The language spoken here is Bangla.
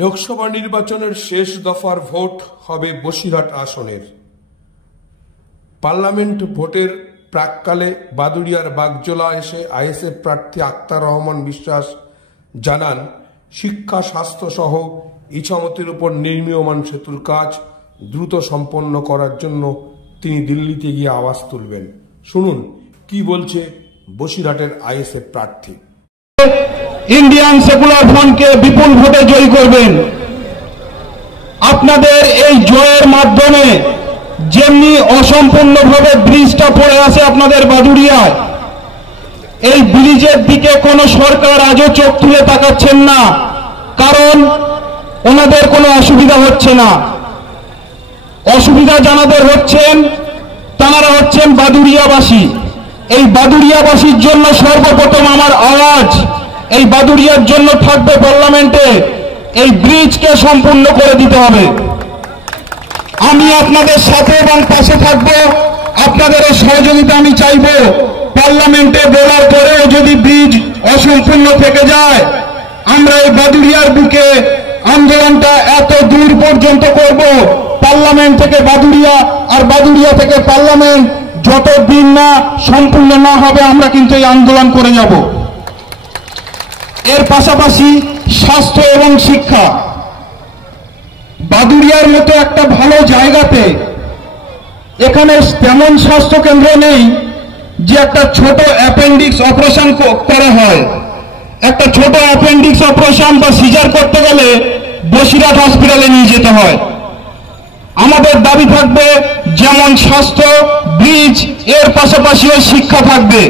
লোকসভা নির্বাচনের শেষ দফার ভোট হবে বসিরহাট আসনের। পার্লামেন্ট ভোটের প্রাককালে বাদুড়িয়ার বাগজোলা এসে আইএসএফ প্রার্থী আক্তার রহমান বিশ্বাস জানান, শিক্ষা, স্বাস্থ্য সহ ইছামতির উপর নির্মীয়মান সেতুর কাজ দ্রুত সম্পন্ন করার জন্য তিনি দিল্লিতে গিয়ে আওয়াজ তুলবেন। শুনুন কি বলছে বসিরহাটের আইএসএফ প্রার্থী। ইন্ডিয়ান সেকুলার ফ্রন্টকে বিপুল ভোটে জয়ী করবেন। আপনাদের এই জয়ের মাধ্যমে যেমনি অসম্পূর্ণভাবে ব্রিজটা পড়ে আছে আপনাদের বাদুড়িয়ায়, এই ব্রিজের দিকে কোনো সরকার আজও চোখ তুলে তাকাচ্ছেন না, কারণ ওনাদের কোনো অসুবিধা হচ্ছে না। অসুবিধা জানাদের হচ্ছেন, তারা হচ্ছেন বাদুড়িয়াবাসী। এই বাদুড়িয়াবাসীর জন্য সর্বপ্রথম আমার আওয়াজ এই বাদুড়িয়ার জন্য থাকবে পার্লামেন্টে, এই ব্রিজকে সম্পূর্ণ করে দিতে হবে। আমি আপনাদের সাথে এবং পাশে থাকবো, আপনাদের এই সহযোগিতা আমি চাইব। পার্লামেন্টে বলার পরেও যদি ব্রিজ অসম্পূর্ণ থেকে যায়, আমরা এই বাদুড়িয়ার বুকে আন্দোলনটা এত দূর পর্যন্ত করব। পার্লামেন্ট থেকে বাদুড়িয়া আর বাদুড়িয়া থেকে পার্লামেন্ট যতদিন না সম্পূর্ণ না হবে আমরা কিন্তু এই আন্দোলন করে যাব। এর পাশাপাশি স্বাস্থ্য এবং শিক্ষা, বাদুড়িয়ার মতো একটা ভালো জায়গাতে এখানে তেমন স্বাস্থ্য কেন্দ্র নেই যে একটা ছোট অ্যাপেন্ডিক্স অপারেশন করা হয়। একটা ছোট অ্যাপেন্ডিক্স অপারেশন বা সিজার করতে গেলে বসিরহাট হসপিটালে নিয়ে যেতে হয়। আমাদের দাবি থাকবে যেমন স্বাস্থ্য, ব্রিজ, এর পাশাপাশিও শিক্ষা থাকবে।